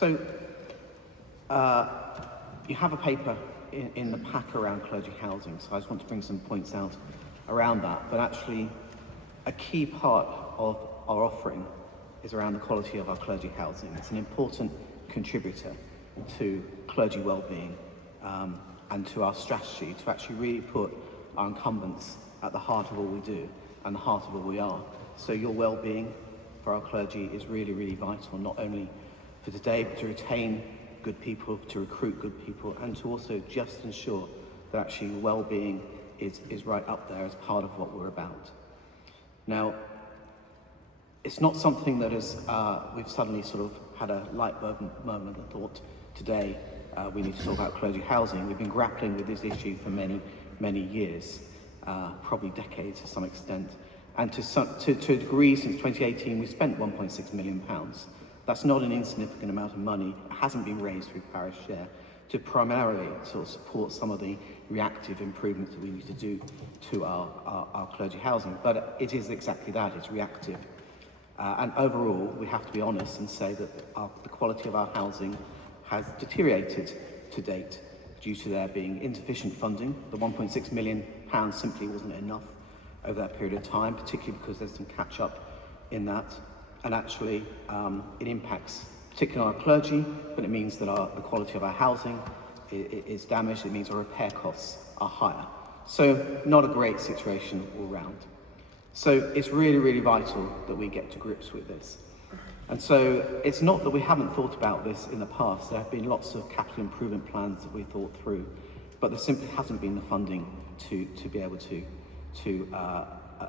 So, you have a paper in the pack around clergy housing, so I just want to bring some points out around that. But actually, a key part of our offering is around the quality of our clergy housing. It's an important contributor to clergy well-being and to our strategy to actually really put our incumbents at the heart of all we do and the heart of all we are. So your well-being for our clergy is really, really vital, not only for today, but to retain good people, to recruit good people, and to also just ensure that actually well-being is right up there as part of what we're about. Now, it's not something that is we've suddenly sort of had a light bulb moment and thought today we need to talk about clergy housing. We've been grappling with this issue for many, many years, probably decades to some extent. And to a degree, since 2018, we've spent £1.6 million. That's not an insignificant amount of money. It hasn't been raised through parish share to primarily sort of support some of the reactive improvements that we need to do to our clergy housing. But it is exactly that, it's reactive. And overall, we have to be honest and say that the quality of our housing has deteriorated to date due to there being insufficient funding. The £1.6 million simply wasn't enough over that period of time, particularly because there's some catch-up in that. And actually, it impacts particularly on our clergy, but it means that the quality of our housing is damaged. It means our repair costs are higher. So not a great situation all round. So it's really, really vital that we get to grips with this. And so it's not that we haven't thought about this in the past. There have been lots of capital improvement plans that we thought through, but there simply hasn't been the funding to be able to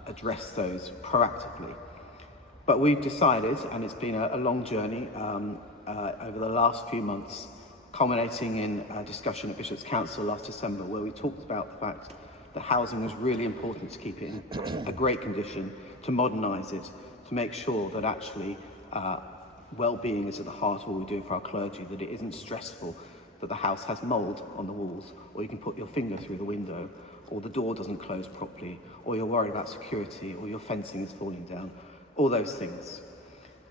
address those proactively. But we've decided, and it's been a long journey over the last few months, culminating in a discussion at Bishops' Council last December, where we talked about the fact that housing was really important to keep it in a great condition, to modernise it, to make sure that actually well-being is at the heart of what we do for our clergy, that it isn't stressful, that the house has mould on the walls, or you can put your finger through the window, or the door doesn't close properly, or you're worried about security, or your fencing is falling down, all those things.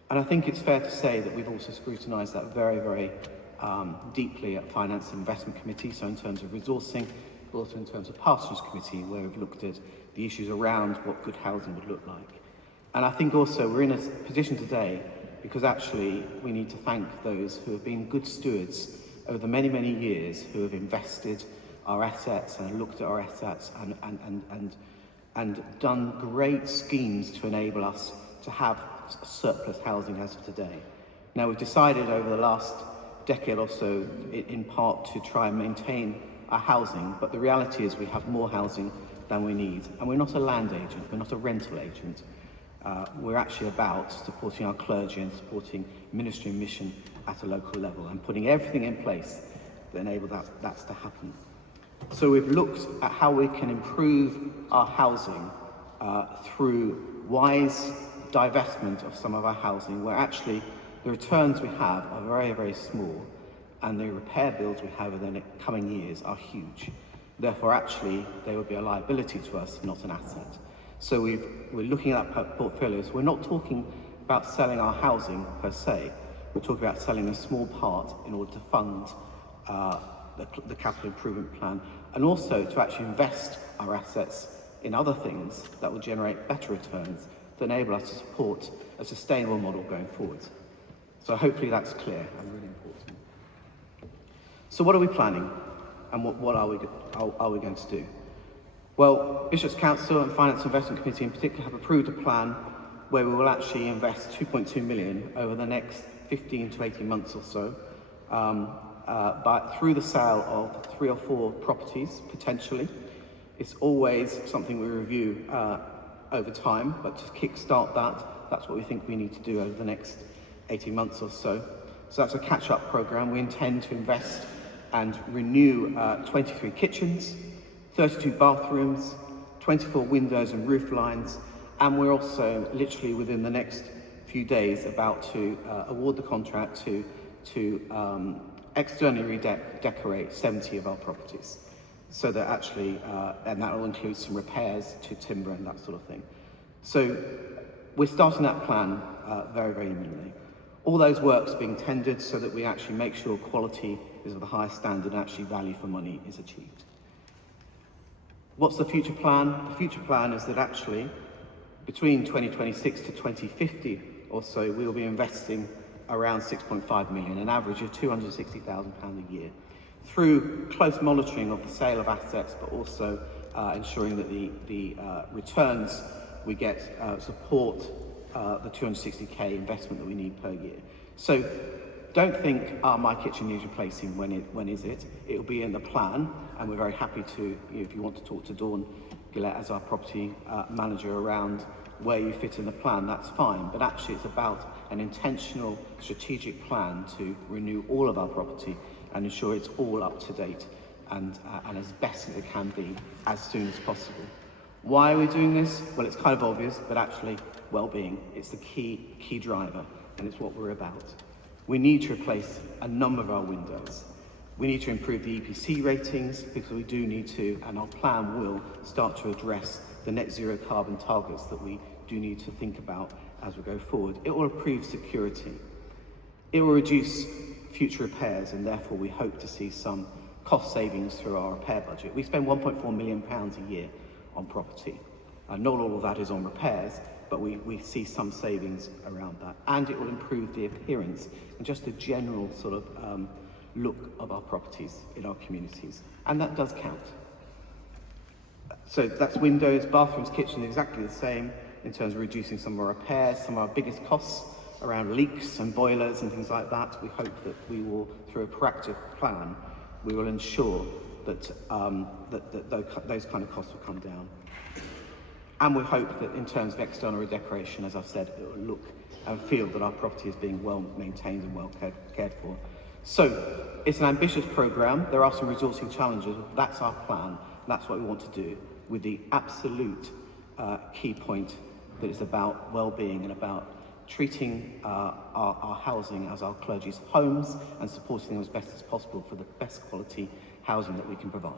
And I think it's fair to say that we've also scrutinised that very, very deeply at Finance and Investment Committee, so in terms of resourcing, but also in terms of Parsonage Committee, where we've looked at the issues around what good housing would look like. And I think also we're in a position today because actually we need to thank those who have been good stewards over the many, many years, who have invested our assets and looked at our assets and done great schemes to enable us to have surplus housing as of today. Now, we've decided over the last decade or so, in part, to try and maintain our housing, but the reality is we have more housing than we need. And we're not a land agent, we're not a rental agent. We're actually about supporting our clergy and supporting ministry and mission at a local level and putting everything in place that enables that to happen. So we've looked at how we can improve our housing through wise divestment of some of our housing, where actually the returns we have are very, very small, and the repair bills we have in the coming years are huge. Therefore, actually, they would be a liability to us, not an asset. So we're looking at portfolios. We're not talking about selling our housing per se. We're talking about selling a small part in order to fund the capital improvement plan, and also to actually invest our assets in other things that will generate better returns to enable us to support a sustainable model going forward. So hopefully that's clear and really important. So what are we planning, and what are we going to do? Well, Bishops' Council and Finance and Investment Committee in particular have approved a plan where we will actually invest £2.2 million over the next 15 to 18 months or so, but through the sale of 3 or 4 properties, potentially. It's always something we review over time, but to kickstart that's what we think we need to do over the next 18 months or so. So that's a catch-up programme. We intend to invest and renew 23 kitchens, 32 bathrooms, 24 windows and roof lines, and we're also literally within the next few days about to award the contract to externally redecorate 70 of our properties. So that actually, and that will include some repairs to timber and that sort of thing. So we're starting that plan very, very imminently. All those works being tendered so that we actually make sure quality is of the highest standard and actually value for money is achieved. What's the future plan? The future plan is that actually between 2026 to 2050 or so, we will be investing around 6.5 million, an average of £260,000 a year, through close monitoring of the sale of assets, but also ensuring that the returns we get support the 260k investment that we need per year. So don't think, my kitchen needs replacing, when is it? It'll be in the plan, and we're very happy to, if you want to talk to Dawn Gillette as our property manager around where you fit in the plan, that's fine. But actually it's about an intentional strategic plan to renew all of our property and ensure it's all up to date and as best as it can be as soon as possible. Why are we doing this? Well, it's kind of obvious, but actually well-being, it's the key driver, and it's what we're about. We need to replace a number of our windows. We need to improve the EPC ratings, because we do need to, and our plan will start to address the net zero carbon targets that we do need to think about as we go forward. It will improve security. It will reduce future repairs, and therefore we hope to see some cost savings through our repair budget. We spend £1.4 million a year on property. Not all of that is on repairs, but we see some savings around that. And it will improve the appearance and just the general sort of look of our properties in our communities. And that does count. So that's windows, bathrooms, kitchen, exactly the same in terms of reducing some of our repairs, some of our biggest costs around leaks and boilers and things like that. We hope that we will, through a proactive plan, we will ensure that, those kind of costs will come down. And we hope that in terms of external redecoration, as I've said, it will look and feel that our property is being well maintained and well cared for. So it's an ambitious programme. There are some resourcing challenges. That's our plan. That's what we want to do, with the absolute key point that it's about well-being and about treating our housing as our clergy's homes and supporting them as best as possible for the best quality housing that we can provide.